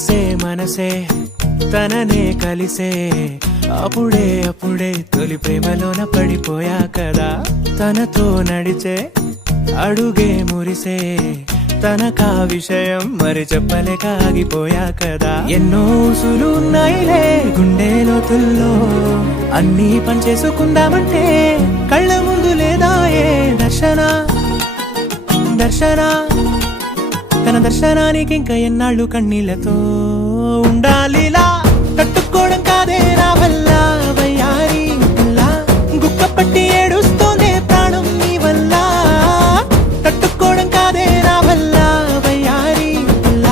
మనసే మనసే తననే కలిసే అప్పుడే అప్పుడే తొలి ప్రేమలోన పడిపోయా కదా తనతో నడిచే అడుగే మురిసే తనకా విషయం మరి చెప్పలేక ఆగిపోయా కదా ఎన్నో ఊసులు ఉన్నాయిలే గుండె లోతుల్లో అన్నీ పనిచేసుకుందామంటే కళ్ళ ముందు లేదా ఏ దర్శన దర్శన తన దర్శనానికి ఇంకా ఎన్నాళ్ళు కన్నీళ్లతో ఉండాలిలా తట్టుకోవడం కాదే నా వల్ల వయ్యారి పిల్ల గుక్క పట్టి ఏడుస్తోందే ప్రాణం నీ వల్ల తట్టుకోవడం కాదే నా వల్ల వయ్యారి పిల్ల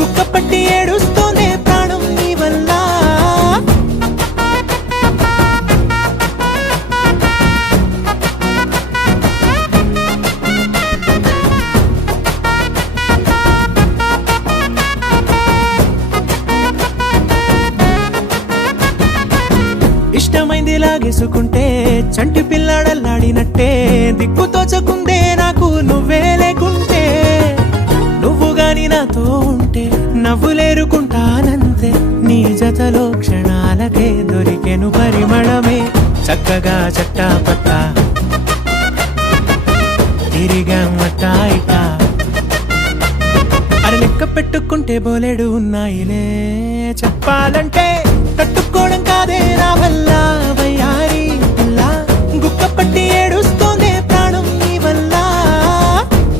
గుక్క పట్టి ఏడుస్తోందే ప్రాణం నీ వల్ల ఇష్టమైంది లాగేసుకుంటే చంటి పిల్లాడల్లాడినట్టే దిక్కు తోచకుందే నాకు నువ్వే లేకుంటే నువ్వు గాని నాతో ఉంటే నవ్వులేరుకుంటానంతే నీ జతలో క్షణాలకే దొరికెను పరిమళమే చక్కగా చట్టా పట్టా తిరిగా మట్టా ఇట్టా అరే లెక్క పెట్టుకుంటే బోలెడు ఉన్నాయిలే చెప్పాలంటే తట్టుకోవడం కాదే నా వల్ల వయ్యారి పిల్ల గుక్క పట్టి ఏడుస్తోందే ప్రాణం నీ వల్ల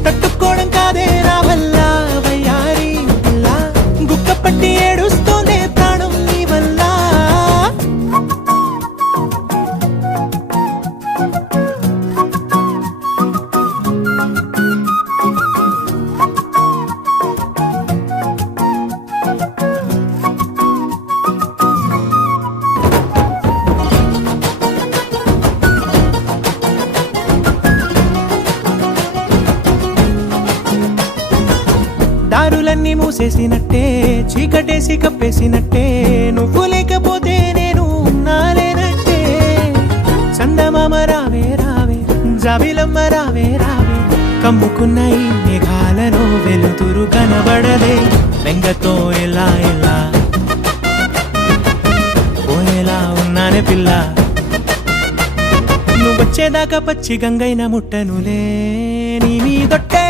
తట్టుకోవడం కాదే నా వల్ల వయ్యారి పిల్ల గుక్క పట్టి ఏడుస్తోందే ప్రాణం నీ వల్ల దారులన్నీ మూసేసినట్టే చీకటేసి కప్పేసినట్టే నువ్వు లేకపోతే నేను ఉన్నాలేనట్టే చందమామ రావే రావే జాబిలమ్మ రావే రావే కమ్ముకున్న ఈ మేఘాలలో వెలుతురు కనబడలే వెంగతో ఎలా ఎలా పోయేలా ఉన్నానే పిల్ల నువ్వు వచ్చేదాకా పచ్చి గంగైన ముట్టనులే నీ మీదొట్టే